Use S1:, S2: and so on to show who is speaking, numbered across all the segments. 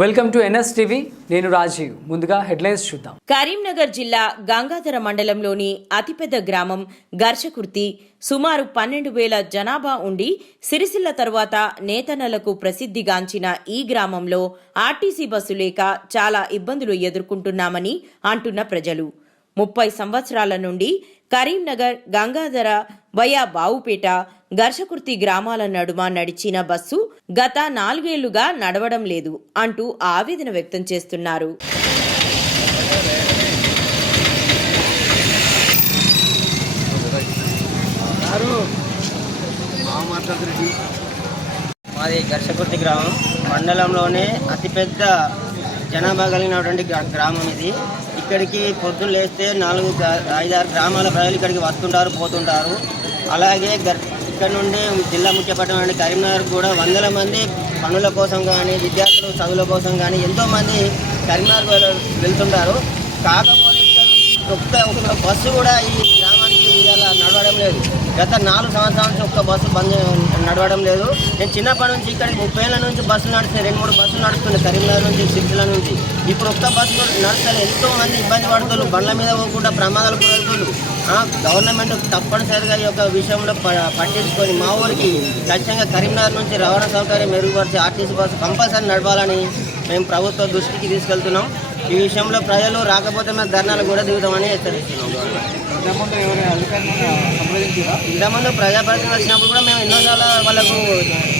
S1: Welcome to NS TV. నేను రాజీవ్. ముందుగా headlines చూద్దాం.
S2: కరీంనగర్ జిల్లా గంగాధర మండలంలోని అతిపెద్ద గ్రామం ఘర్షకుర్తి సుమారు పన్నెండు వేల జనాభా ఉండి సిరిసిల్ల తరువాత నేతన్నలకు ప్రసిద్ధిగాంచిన ఈ గ్రామంలో ఆర్టీసీ బస్సు లేక చాలా ఇబ్బందులు ఎదుర్కొంటున్నామని అంటున్న ప్రజలు. ముప్పై సంవత్సరాల నుండి కరీంనగర్ గంగాధర వయా బావుపేట గర్షకుర్తి గ్రామాల నడుమ నడిచిన బస్సు గత నాలుగేళ్ళుగా నడవడం లేదు అంటూ ఆవేదన వ్యక్తం చేస్తున్నారు.
S3: మాది ఘర్షకుర్తి గ్రామం. మండలంలోనే అతిపెద్ద జనాభా కలిగినటువంటి గ్రా- గ్రామం ఇది. ఇక్కడికి పొద్దున్న లేస్తే నాలుగు ఐదారు గ్రామాల ప్రజలు ఇక్కడికి వస్తుంటారు పోతుంటారు. అలాగే గర్ ఇక్కడ నుండి జిల్లా ముఖ్య పట్టణం నుండి కరీంనగర్ కూడా వందల మంది పనుల కోసం కానీ విద్యార్థులు చదువుల కోసం కానీ ఎంతోమంది కరీంనగర్ వెళ్తుంటారు. కాకపోతే ఒక్క ఒక బస్సు కూడా ఈ గ్రామానికి ఇవాళ నడవడం లేదు. గత నాలుగు సంవత్సరాల నుంచి ఒక్క బస్సు బంద్ నడవడం లేదు. నేను చిన్నప్పటి నుంచి ఇక్కడికి ముప్పై ఏళ్ళ నుంచి బస్సులు నడుస్తున్నాయి. రెండు మూడు బస్సులు నడుస్తున్నాయి. కరీంనగర్ నుంచి సిరిసిల్ల నుంచి. ఇప్పుడు ఒక్క బస్సు కూడా ఎంతో మంది ఇబ్బంది పడుతున్నారు. బండ్ల మీద పోకుండా ప్రమాదాలు పడుతున్నారు. గవర్నమెంట్ తప్పనిసరిగా ఈ యొక్క విషయంలో ప- పట్టించుకొని మా ఊరికి ఖచ్చితంగా కరీంనగర్ నుంచి రవాణా సౌకర్యం మెరుగుపరిచి ఆర్టీసీ బస్సు కంపల్సరీ నడవాలని మేము ప్రభుత్వ దృష్టికి తీసుకెళ్తున్నాం. ఈ విషయంలో ప్రజలు రాకపోతే మేము ధర్నాలు కూడా దిగుతామని హెచ్చరిస్తున్నాం. ఇంతకుముందు ప్రజాప్రతినిధులు వచ్చినప్పుడు కూడా మేము ఎన్నోసార్లు వాళ్ళకు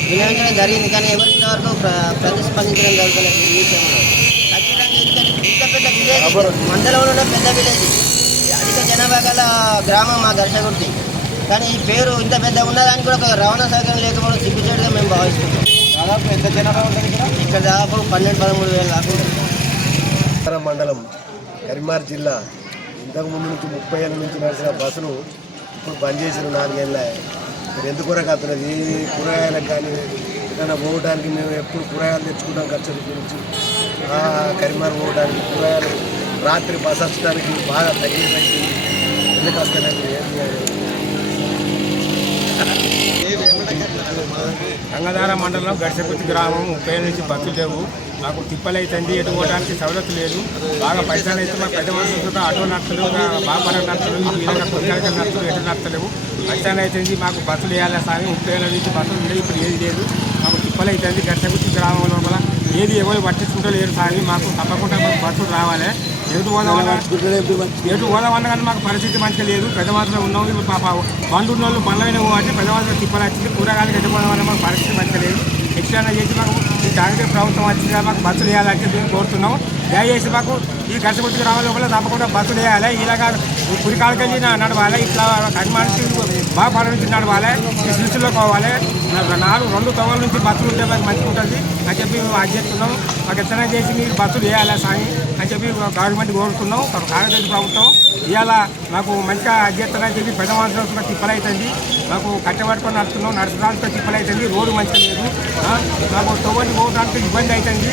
S3: వినియోగించడం జరిగింది కానీ ఎవరు ఇంతవరకు ప్ర- ప్రతిస్పందించడం జరగలేదు ఈ విషయంలో. ఖచ్చితంగా ఇంత పెద్ద విలేజ్ మండలంలో ఉన్న పెద్ద విలేజ్ అధిక జనాభా గల గ్రామం మా దర్శకుర్తి కానీ ఈ పేరు ఇంత పెద్ద ఉన్నదానికి కూడా ఒక రవాణా సౌకర్యం లేకపోవడం సిగ్గుచేటుగా మేము భావిస్తున్నాం. దాదాపు ఎంత జనాభా ఉంటుంది ఇక్కడ? దాదాపు పన్నెండు పదమూడు వేలు దాకా
S4: మండలం కరీంనగర్ జిల్లా ఇంతకుముందు నుంచి ముప్పై ఏళ్ళ నుంచి నడిచిన బస్సును ఇప్పుడు బంద్ చేసిన నాలుగేళ్ళ. మీరు ఎందుకు కూరగాతున్నది ఏ కూరగాయలకు కానీ ఏదైనా పోవడానికి మేము ఎప్పుడు కూరగాయలు తెచ్చుకుంటాం ఖర్చుల గురించి. కరీంనగర్ పోవడానికి కూరగాయలు రాత్రి బస్ వచ్చడానికి బాగా తగ్గిపోయింది ఎందుకు వస్తానండి ఏం చేయాలి?
S5: గంగాధార మండలం గడిసెపతి గ్రామం ముప్పై నుంచి బస్సులు లేవు. మాకు తిప్పలు అవుతుంది ఎటు పోవడానికి సవలతు లేదు. బాగా పైసలు అయితే మా పెద్ద మనుషులు కూడా ఆటో నడుచులు బాపర నడుచులు ఈ విధంగా కొద్దిగా నడుచులు ఎటు నడతలేవు పైసలు అవుతుంది మాకు బస్సులు వేయాలి సామి ముప్పై ఏళ్ళ నుంచి బస్సులు లేవు ఇప్పుడు ఏది లేదు. మాకు తిప్పలు అవుతుంది గడిసెపతి గ్రామం లోపల. ఏది ఎవరు పట్టించుకుంటూ లేరు సామి మాకు తప్పకుండా మాకు బస్సులు రావాలి. ఎటు పోదామన్నా ఎటు పోదామన్నా కానీ మాకు పరిస్థితి మంచిగా లేదు. పెద్ద మాత్రం ఉన్నాం ఇప్పుడు పాప బండ్లు ఉన్న వాళ్ళు బండ్లైన పోవాలి పెద్ద మాత్రం తిప్పలు వచ్చింది కూరగాయలు ఎటు పోదామన్నా మాకు పరిస్థితి మంచిగా లేదు. ఎక్స్ట్రా చేసి మాకు ఈ కాంగ్రెస్ ప్రభుత్వం వచ్చింది మాకు బస్సులు వేయాలంటే మేము కోరుతున్నాం దయచేసి మాకు ఈ కష్టపడి రావాలి లోపల తప్పకుండా బస్సులు వేయాలి. ఇలాగా కురికాలకి వెళ్ళి నడవాలి. ఇట్లా కర్మానికి బాగా నుంచి నడవాలి. ఈ సిరిసిలో పోవాలి. నాలుగు రెండు తొగల నుంచి బస్సులు ఉంటే మాకు మంచిగా ఉంటుంది అని చెప్పి మేము అది చేస్తున్నాం మాకు ఎత్తన చేసి మీరు బస్సులు వేయాలి సాయి అని చెప్పి గవర్నమెంట్ కోరుతున్నాం కాంగ్రెస్ ప్రభుత్వం ఇవాళ మాకు మంచిగా అది చేస్తానని చెప్పి పెద్ద మనుషులు తిప్పలు అవుతుంది మాకు కట్టబట్టుకొని నడుస్తున్నాం. నడుచడానికి తిప్పలు రోడ్డు మంచిగా లేదు. మాకు తొవ్వండి పోవడానికి ఇబ్బంది అవుతుంది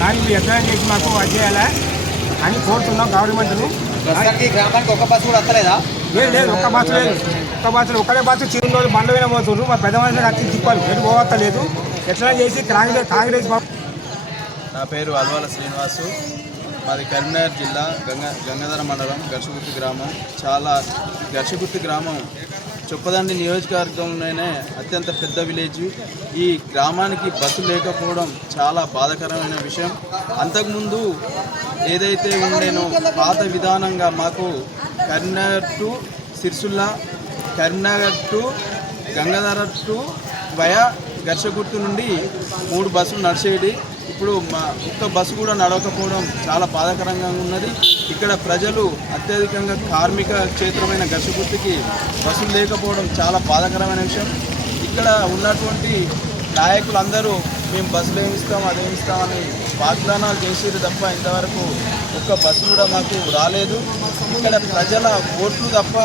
S5: దాన్ని మీరు ఎత్తనా చేసి మాకు చేయాలి అని కోరుతున్నాం గవర్నమెంట్ను.
S3: గ్రామానికి ఒక బస్సు కూడా వస్తలేదా?
S5: లేదు లేదు ఒక్క బస్సు లేదు. ఒక్క బస్సు ఒక్కడే బస్సు చిన్న రోజు బండ్ల మీద పోతున్నారు మా పెద్ద మనుషులకు వచ్చి తిప్పాలి. ఎటు పోవట్లేదు ఎట్లా చేసి కాంగ్రెస్ కాంగ్రెస్ బాబు
S6: నా పేరు అల్వాల శ్రీనివాసు. మాది కరీంనగర్ జిల్లా గంగ గంగాధర మండలం గర్షగుర్తి గ్రామం. చాలా గర్షగుర్తి గ్రామం చొప్పదండి నియోజకవర్గంలోనే అత్యంత పెద్ద విలేజ్. ఈ గ్రామానికి బస్సు లేకపోవడం చాలా బాధాకరమైన విషయం. అంతకుముందు ఏదైతే ఉండేనో పాత విధానంగా మాకు Karimnagar to Sirsulla Karimnagar to Gangadhara to via Garshagurthu నుండి మూడు బస్సులు నడిచేవి ఇప్పుడు మా ఒక్క బస్సు కూడా నడవకపోవడం చాలా బాధాకరంగా ఉన్నది. ఇక్కడ ప్రజలు అత్యధికంగా కార్మిక క్షేత్రమైన గసగుర్తికి బస్సులు లేకపోవడం చాలా బాధాకరమైన విషయం. ఇక్కడ ఉన్నటువంటి నాయకులందరూ మేము బస్సులు ఏమిస్తాం అదేమిస్తామని వాగ్దానాలు చేసేది తప్ప ఇంతవరకు ఒక్క బస్సు కూడా మాకు రాలేదు. ఇక్కడ ప్రజల ఓట్లు తప్ప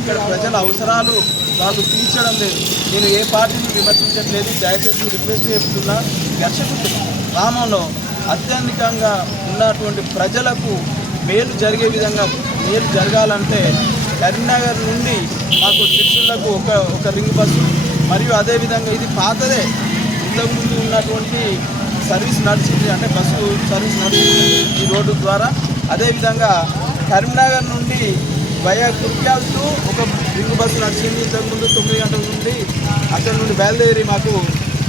S6: ఇక్కడ ప్రజల అవసరాలు వాళ్ళు తీర్చడం లేదు. నేను ఏ పార్టీని విమర్శించట్లేదు. దయచేసి రిక్వెస్ట్ చేస్తున్నా దర్శకుడు గ్రామంలో అత్యధికంగా ఉన్నటువంటి ప్రజలకు మేలు జరిగే విధంగా మేలు జరగాలంటే కరీంనగర్ నుండి మాకు శిక్షులకు ఒక ఒక రింగ్ బస్సు. మరియు అదేవిధంగా ఇది పాతదే. ఇంతకుముందు ఉన్నటువంటి సర్వీస్ నడిచింది అంటే బస్సు సర్వీస్ నడిచింది ఈ రోడ్డు ద్వారా. అదేవిధంగా కరీంనగర్ నుండి వయా కుర్క్యాల్ టు ఒక రింగ్ బస్సు నడిచింది. ఇంతకుముందు తొమ్మిది గంటల నుండి అక్కడ నుండి బయలుదేరి మాకు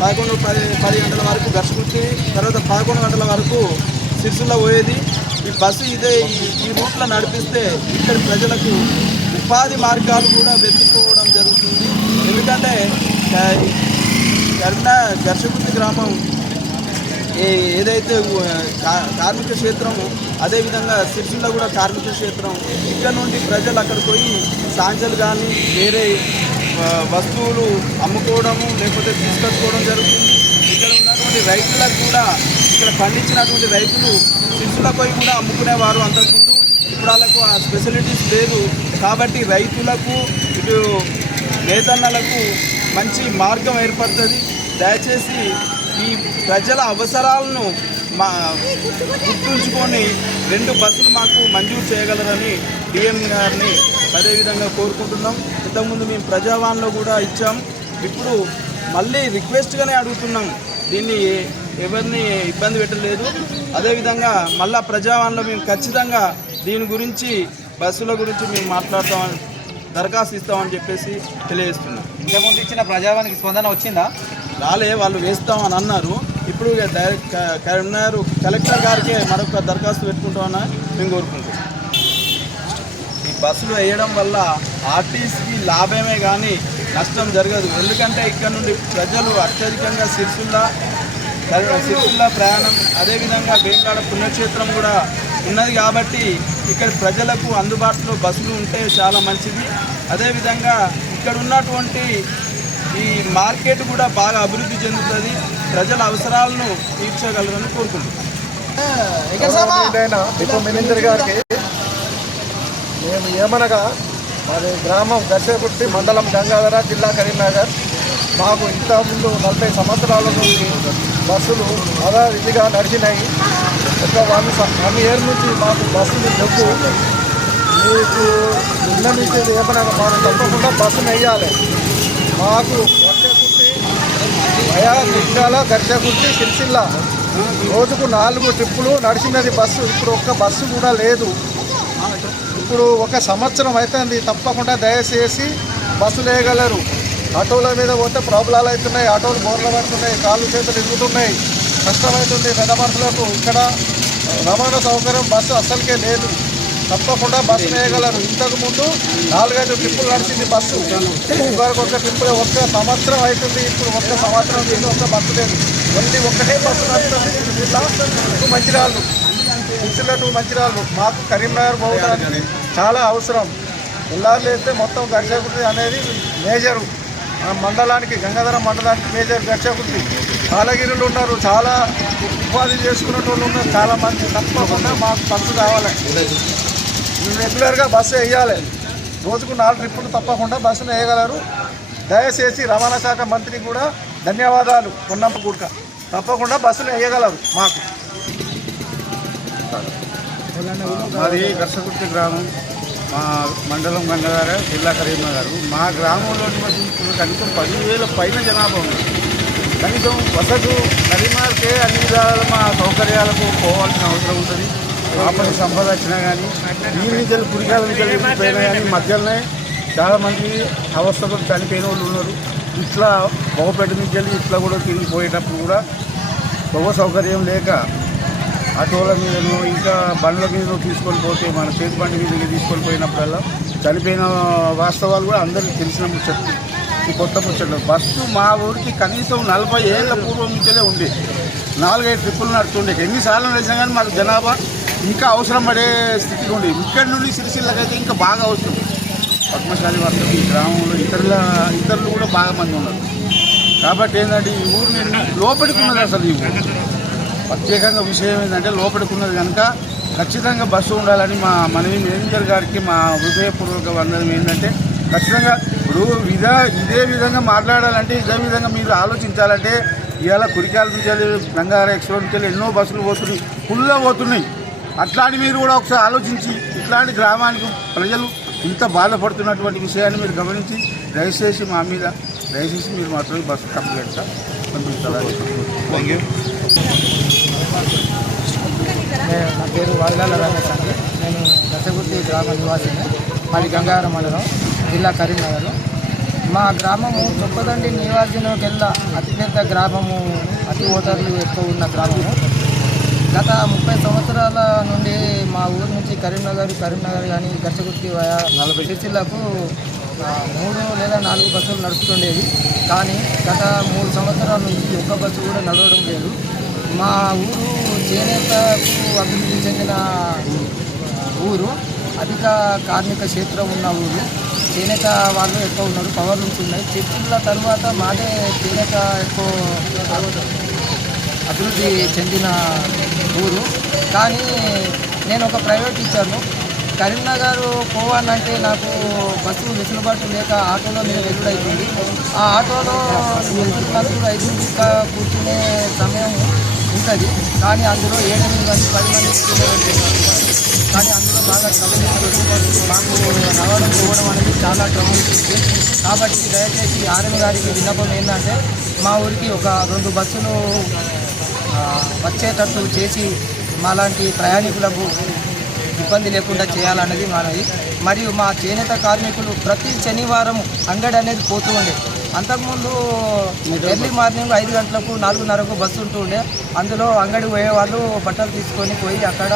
S6: పదకొండు పది పది గంటల వరకు గడుచుకుంటుంది తర్వాత పదకొండు గంటల వరకు సిరిసిల్ల పోయేది. ఈ బస్సు ఇదే ఈ- ఈ రూట్లో నడిపిస్తే ఇక్కడ ప్రజలకు ఉపాధి మార్గాలు కూడా వెతుక్కోవడం జరుగుతుంది. ఎందుకంటే ఆ, కరీంనగర్ గర్షకుర్తి గ్రామం ఏ- ఏదైతే కార్మిక క్షేత్రము అదేవిధంగా సిరిసిల్ల కూడా కార్మిక క్షేత్రం ఇక్కడ నుండి ప్రజలు అక్కడ పోయి సాంచలు కానీ వేరే వస్తువులు అమ్ముకోవడము లేకపోతే తీసుకొచ్చుకోవడం జరుగుతుంది. ఇక్కడ ఉన్నటువంటి రైతులకు కూడా ఇక్కడ పండించినటువంటి రైతులు సిరిసిల్ల కూడా అమ్ముకునేవారు అంతకుముందు. ఇప్పుడు వాళ్ళకు ఆ స్పెషలిటీస్ లేదు కాబట్టి రైతులకు ఇటు నేతన్నలకు మంచి మార్గం ఏర్పడుతుంది. దయచేసి ఈ ప్రజల అవసరాలను మా గుర్తుంచుకొని రెండు బస్సులు మాకు మంజూరు చేయగలరని డిఎం గారిని అదేవిధంగా కోరుకుంటున్నాం. ఇంతకుముందు మేము ప్రజావాన్లో కూడా ఇచ్చాం. ఇప్పుడు మళ్ళీ రిక్వెస్ట్గానే అడుగుతున్నాం. దీన్ని ఎవరిని ఇబ్బంది పెట్టలేదు. అదేవిధంగా మళ్ళా ప్రజావాన్లో మేము ఖచ్చితంగా దీని గురించి బస్సుల గురించి మేము మాట్లాడతామని దరఖాస్తు ఇస్తామని చెప్పేసి తెలియజేస్తున్నాం.
S7: ఇంతకుముందు ఇచ్చిన ప్రజావానికి స్పందన వచ్చిందా?
S6: రాలే వాళ్ళు వేస్తామని అన్నారు. ఇప్పుడు డైరెక్ట్ కరీంనగర్ కలెక్టర్ గారికి మరొక దరఖాస్తు పెట్టుకుంటామని మేము కోరుకుంటున్నాం. ఈ బస్సులు వేయడం వల్ల ఆర్టీసీకి లాభమే కానీ నష్టం జరగదు. ఎందుకంటే ఇక్కడ నుండి ప్రజలు అత్యధికంగా సిరిసిల్ల కరీ- సిరిసిల్ల ప్రయాణం అదేవిధంగా వేంకాడ పుణ్యక్షేత్రం కూడా ఉన్నది కాబట్టి ఇక్కడ ప్రజలకు అందుబాటులో బస్సులు ఉంటే చాలా మంచిది. అదేవిధంగా ఇక్కడ ఉన్నటువంటి ఈ మార్కెట్ కూడా బాగా అభివృద్ధి చెందుతుంది. ప్రజల అవసరాలను తీర్చగలరని
S4: మేనేజర్ గారికి మేము ఏమనగా మాది గ్రామం దర్శకుర్తి మండలం గంగాధర జిల్లా కరీంనగర్. మాకు ఇంతకుముందు నలభై సంవత్సరాల నుండి బస్సులు అలా ఇదిగా నడిచినాయి. ఒక వన్ వన్ ఇయర్ నుంచి మాకు బస్సులు డబ్బు మీకు విన్నమించేది ఏమనగా మాకు తప్పకుండా బస్సును వేయాలి మాకు భయా నిజాల దర్శకుర్తి సిరిసిల్ల. రోజుకు నాలుగు ట్రిప్పులు నడిచినది బస్సు. ఇప్పుడు ఒక్క బస్సు కూడా లేదు. ఇప్పుడు ఒక సంవత్సరం అవుతుంది తప్పకుండా దయచేసి బస్సు లేయగలరు. ఆటోల మీద పోతే ప్రాబ్లాలు అవుతున్నాయి. ఆటోలు బోర్లు పడుతున్నాయి. కాళ్ళు చేతులు ఇరుగుతున్నాయి. కష్టమవుతుంది పెద్ద మనుషులకు. ఇక్కడ రవాణా సౌకర్యం బస్సు అస్సలకే లేదు. తప్పకుండా బస్సు వేయగలరు. ఇంతకు ముందు నాలుగైదు ట్రిప్పులు నడిచింది బస్సు. ఇదివరకు ఒక ట్రిప్పులే ఒక్క సంవత్సరం అవుతుంది. ఇప్పుడు ఒక్క సంవత్సరం దీన్ని ఒక్క బస్సు లేదు. మళ్ళీ ఒక్కటే బస్సు నడుస్తుంది. జిల్లా రాళ్ళు మంచిరాళ్ళు సిరిసిల్ల టు మంచిరాళ్ళు మాకు కరీంనగర్ పోవడానికి చాలా అవసరం. ఇల్లాలు వేస్తే మొత్తం గడిచకుర్తి అనేది మేజరు. మన మండలానికి గంగాధర మండలానికి మేజర్ గడిచకుర్తి బాలగిరులు ఉన్నారు. చాలా ఉపాధి చేసుకున్న వాళ్ళు ఉన్నారు చాలామంది తప్పకుండా మాకు బస్సు కావాలి. రెగ్యులర్గా బస్సు వేయాలి. రోజుకు నాలుగు ట్రిప్పులు తప్పకుండా బస్సును వేయగలరు. దయచేసి రవాణా శాఖ మంత్రి కూడా ధన్యవాదాలు. ఉన్నంప కూడక తప్పకుండా బస్సులు వేయగలరు మాకు.
S8: మాది గర్షకుర్తి గ్రామం. మా మండలం గంగగారు జిల్లా కరీంనగర్ మా గ్రామంలో నివసించిన కనీసం పదివేల పైన జనాభా ఉంది. కనీసం వసతు కరీంనగర్కే అన్ని విధాల మా సౌకర్యాలకు పోవాల్సిన అవసరం ఉంటుంది. ఆపద సంపద వచ్చినా కానీ నీళ్ళ నిజాలు కురికాల నిజాలు వెళ్ళిపోయినా కానీ మధ్యలోనే చాలామంది అవస్థలు చనిపోయిన వాళ్ళు ఉన్నారు. ఇట్లా బొగపేట నుంచి ఇట్లా కూడా తిరిగిపోయేటప్పుడు కూడా బొగ సౌకర్యం లేక ఆటోల మీదను ఇంకా బండ్ల మీద తీసుకొని పోతే మన చేతి బండి మీద తీసుకొని పోయినప్పుడల్లా చనిపోయిన వాస్తవాలు కూడా అందరికీ తెలిసిన ముచ్చట్లు ఈ కొత్త ముచ్చట్లు. బస్సు మా ఊరికి కనీసం నలభై ఏళ్ళ పూర్వం నుంచే ఉంది నాలుగైదు ట్రిప్పులు నడుతుండే ఎన్నిసార్లు నడిచినా కానీ మాకు జనాభా ఇంకా అవసరం పడే స్థితిలో ఉంది ఇక్కడి నుండి సిరిసిల్లకైతే ఇంకా బాగా అవసరం. పద్మశాలి వర్గం ఈ గ్రామంలో ఇతరుల ఇతరులు కూడా బాగా మంది ఉన్నారు. కాబట్టి ఏంటంటే ఈ ఊరు లోపలికి ఉన్నది అసలు ఈ ఊరు. ప్రత్యేకంగా విషయం ఏంటంటే లోపలికి ఉన్నది కనుక ఖచ్చితంగా బస్సు ఉండాలని మా మనవి మేనేజర్ గారికి మా హృదయపూర్వక వందనం ఏంటంటే ఖచ్చితంగా ఇప్పుడు ఇదే ఇదే విధంగా మాట్లాడాలంటే ఇదే విధంగా మీరు ఆలోచించాలంటే ఇవాళ కురికాల నుంచి వెళ్ళి గంగార నుంచి వెళ్ళి ఎన్నో బస్సులు పోతున్నాయి ఫుల్గా పోతున్నాయి. అట్లాంటి మీరు కూడా ఒకసారి ఆలోచించి ఇట్లాంటి గ్రామానికి ప్రజలు ఇంత బాధపడుతున్నటువంటి విషయాన్ని మీరు గమనించి దయచేసి మా మీద దయచేసి మీరు మాత్రమే బస్సు పంపించాలని థ్యాంక్ యూ
S9: నే- పేరు వాల్గాల రమేష్ అండి. నేను దశగుర్తి గ్రామ నివాసిని మాది గంగారం మండలం జిల్లా కరీంనగర్. మా గ్రామము చొప్పదండి నియోజకవర్గంకెల్లా అతిపెద్ద గ్రామము అతి ఓటర్లు ఎక్కువ ఉన్న గ్రామము. గత ముప్పై సంవత్సరాల నుండి మా ఊరు నుంచి కరీంనగర్ కరీంనగర్ కానీ నలభై. సిరిసిల్లకు మూడు లేదా నాలుగు బస్సులు నడుస్తుండేవి కానీ గత మూడు సంవత్సరాల నుంచి ఒక్క బస్సు కూడా నడవడం లేదు. మా ఊరు చేనేతకు అభివృద్ధి చెందిన ఊరు. అధిక కార్మిక క్షేత్రం ఉన్న ఊరు. చేనేత వాళ్ళు ఎక్కువ ఉన్నారు పవర్ రూమ్స్ ఉన్నాయి చర్చిల తర్వాత మాదే చేనేత ఎక్కువ అభివృద్ధి చెందిన ఊరు. కానీ నేను ఒక ప్రైవేట్ టీచర్ను. కరీంనగర్ పోవాలంటే నాకు బస్సు వెసులుబాటు లేక ఆటోలో నేను వెళ్ళుడవుతుంది ఆ ఆటోలో వెళ్తున్నప్పుడు ఐదు ఇంకా కూర్చునే సమయం ఉంటుంది. కానీ అందులో ఏడెనిమిది మంది పది మంది కానీ అందులో బాగా ట్రబుల్ మాకు రావడం పోవడం అనేది చాలా ట్రబుల్ ఉంటుంది కాబట్టి దయచేసి ఆర్ఎం గారికి విన్నపం ఏంటంటే మా ఊరికి ఒక రెండు బస్సులు వచ్చేటట్టు చేసి మాలాంటి ప్రయాణికులకు ఇబ్బంది లేకుండా చేయాలన్నది మనది మరియు మా చేనేత కార్మికులు ప్రతి శనివారం అంగడి అనేది పోతూ ఉండే. అంతకుముందు ఎర్లీ మార్నింగ్ ఐదు గంటలకు నాలుగున్నరకు బస్సు ఉంటూ ఉండే అందులో అంగడి పోయేవాళ్ళు బట్టలు తీసుకొని పోయి అక్కడ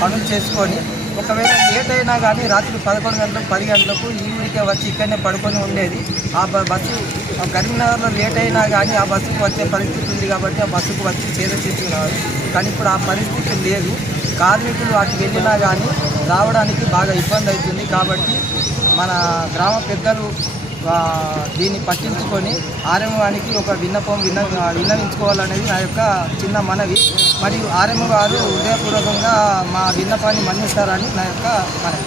S9: పనులు చేసుకొని ఒకవేళ లేట్ అయినా కానీ రాత్రి పదకొండు గంటలకు పది గంటలకు ఈ ఊరికే వచ్చి ఇక్కడనే పడుకొని ఉండేది. ఆ బస్సు కరీంనగర్లో లేట్ అయినా కానీ ఆ బస్సుకు వచ్చే పరిస్థితి ఉంది కాబట్టి ఆ బస్సుకు వచ్చి చేర తీసుకున్నారు కానీ ఇప్పుడు ఆ పరిస్థితి లేదు. కార్మికులు అటు వెళ్ళినా కానీ రావడానికి బాగా ఇబ్బంది అవుతుంది. కాబట్టి మన గ్రామ పెద్దలు దీన్ని పట్టించుకొని ఆర్ఎంవానికి ఒక విన్నపం విన్న విన్నవించుకోవాలనేది నా యొక్క చిన్న మనవి. మరియు ఆర్ఎం గారు హృదయపూర్వకంగా మా విన్నపాన్ని మన్నిస్తారని నా యొక్క మనవి.